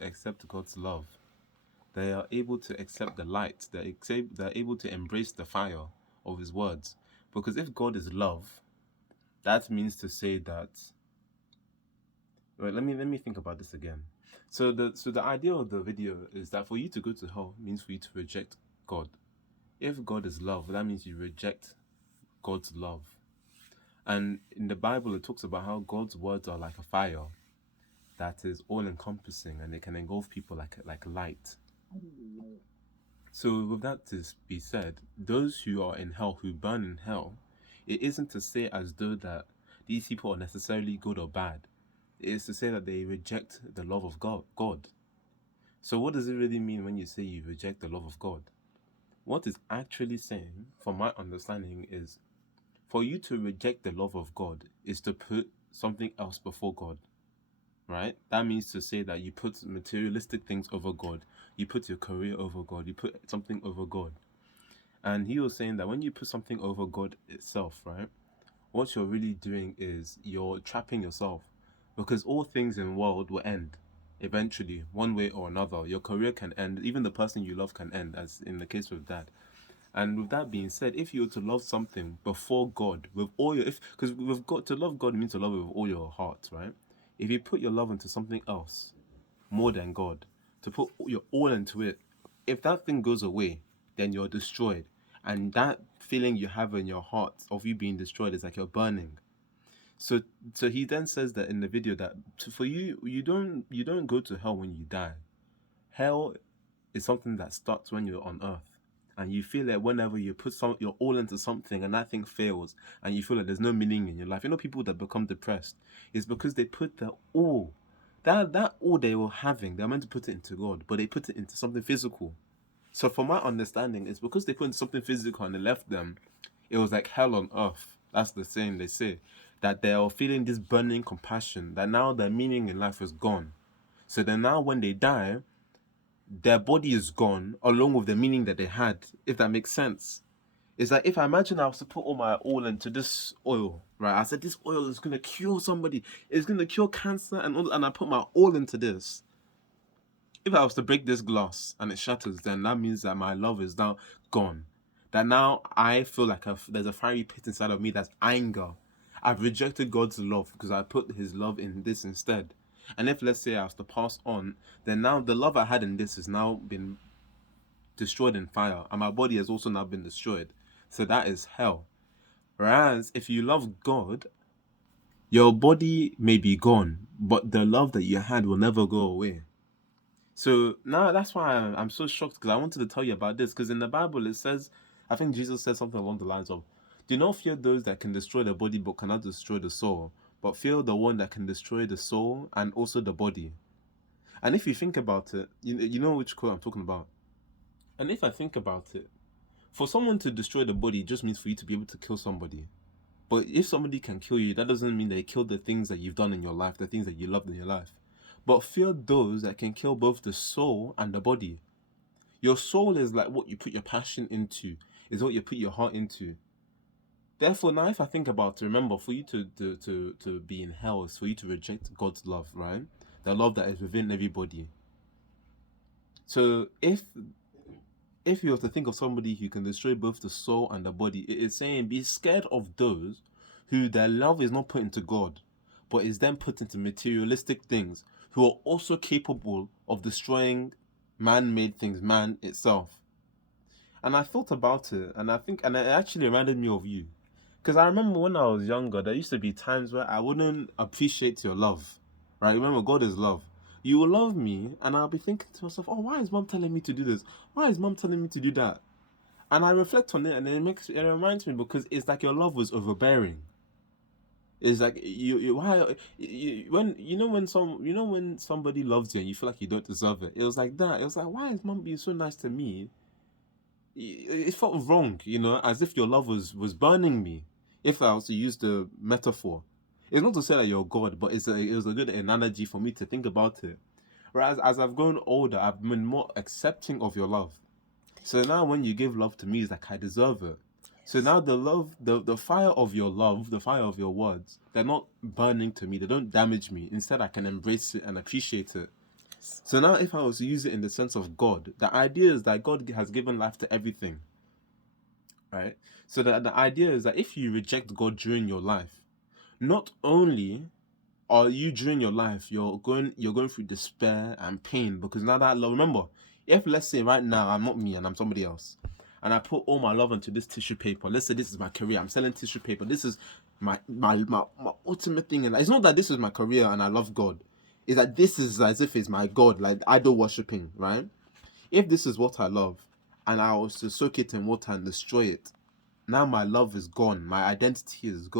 accept God's love. They are able to accept the light. They're able to embrace the fire of His words. Because if God is love, that means to say that. Wait, let me think about this again. So the idea of the video is that for you to go to hell means for you to reject God. If God is love, that means you reject God's love. And in the Bible, it talks about how God's words are like a fire that is all encompassing and it can engulf people like light. So, with that to be said, those who are in hell, who burn in hell, it isn't to say as though that these people are necessarily good or bad. It is to say that they reject the love of God. So, what does it really mean when you say you reject the love of God? What it's actually saying, from my understanding, is for you to reject the love of God is to put something else before God, right? That means to say that you put materialistic things over God, you put your career over God, you put something over God. And he was saying that when you put something over God itself, right, what you're really doing is you're trapping yourself, because all things in the world will end eventually, one way or another. Your career can end, even the person you love can end, as in the case with that. And with that being said, if you were to love something before God with all your, if because we've got to love God means to love it with all your heart, right? If you put your love into something else more than God, to put your all into it, if that thing goes away, then you're destroyed. And that feeling you have in your heart of you being destroyed is like you're burning. So so he then says that in the video that for you, you don't go to hell when you die. Hell is something that starts when you're on earth. And you feel like whenever you put your all into something and that thing fails and you feel like there's no meaning in your life. You know, people that become depressed, it's because they put their all. That all they were having, they're meant to put it into God, but they put it into something physical. So from my understanding, it's because they put in something physical and they left them, it was like hell on earth. That's the saying they say. That they are feeling this burning compassion, that now their meaning in life is gone. So then now when they die, their body is gone along with the meaning that they had, if that makes sense. It's like if I imagine I was to put all my oil into this oil, right? I said this oil is gonna cure somebody, it's gonna cure cancer and all, and I put my all into this. If I was to break this glass and it shatters, then that means that my love is now gone. That now I feel like there's a fiery pit inside of me that's anger. I've rejected God's love because I put His love in this instead. And if, let's say, I was to pass on, then now the love I had in this has now been destroyed in fire, and my body has also now been destroyed. So that is hell. Whereas if you love God, your body may be gone, but the love that you had will never go away. So now that's why I'm so shocked, because I wanted to tell you about this, because in the Bible it says, I think Jesus said something along the lines of, do not fear those that can destroy the body but cannot destroy the soul, but fear the one that can destroy the soul and also the body. And if you think about it, you know which quote I'm talking about. And if I think about it, for someone to destroy the body just means for you to be able to kill somebody. But if somebody can kill you, that doesn't mean they killed the things that you've done in your life, the things that you loved in your life. But fear those that can kill both the soul and the body. Your soul is like what you put your passion into, is what you put your heart into. Therefore, now if I think about it, remember, for you to be in hell is for you to reject God's love, right? The love that is within everybody. So if you were to think of somebody who can destroy both the soul and the body, it is saying be scared of those who their love is not put into God, but is then put into materialistic things, who are also capable of destroying man-made things, man itself. And I thought about it, and it actually reminded me of you. Because I remember when I was younger, there used to be times where I wouldn't appreciate your love. Right? Remember, God is love. You will love me, and I'll be thinking to myself, oh, why is mom telling me to do this? Why is mom telling me to do that? And I reflect on it, and it reminds me, because it's like your love was overbearing. It's like when somebody loves you and you feel like you don't deserve it. It was like that. It was like, why is mom being so nice to me? It felt wrong, as if your love was burning me. If I was to use the metaphor, it's not to say that you're God, but it was a good analogy for me to think about it. Whereas as I've grown older, I've been more accepting of your love. So now when you give love to me, it's like I deserve it. So now the love, the fire of your love, the fire of your words, they're not burning to me. They don't damage me. Instead, I can embrace it and appreciate it. So now if I was to use it in the sense of God, the idea is that God has given life to everything, right? So the idea is that if you reject God during your life, not only are you during your life, you're going through despair and pain, because now that love, remember, if let's say right now I'm not me and I'm somebody else, and I put all my love into this tissue paper, let's say this is my career, I'm selling tissue paper, this is my ultimate thing, and it's not that this is my career and I love God, is that this is as if it's my God, like idol worshipping, right? If this is what I love and I was to soak it in water and destroy it, now my love is gone, my identity is gone.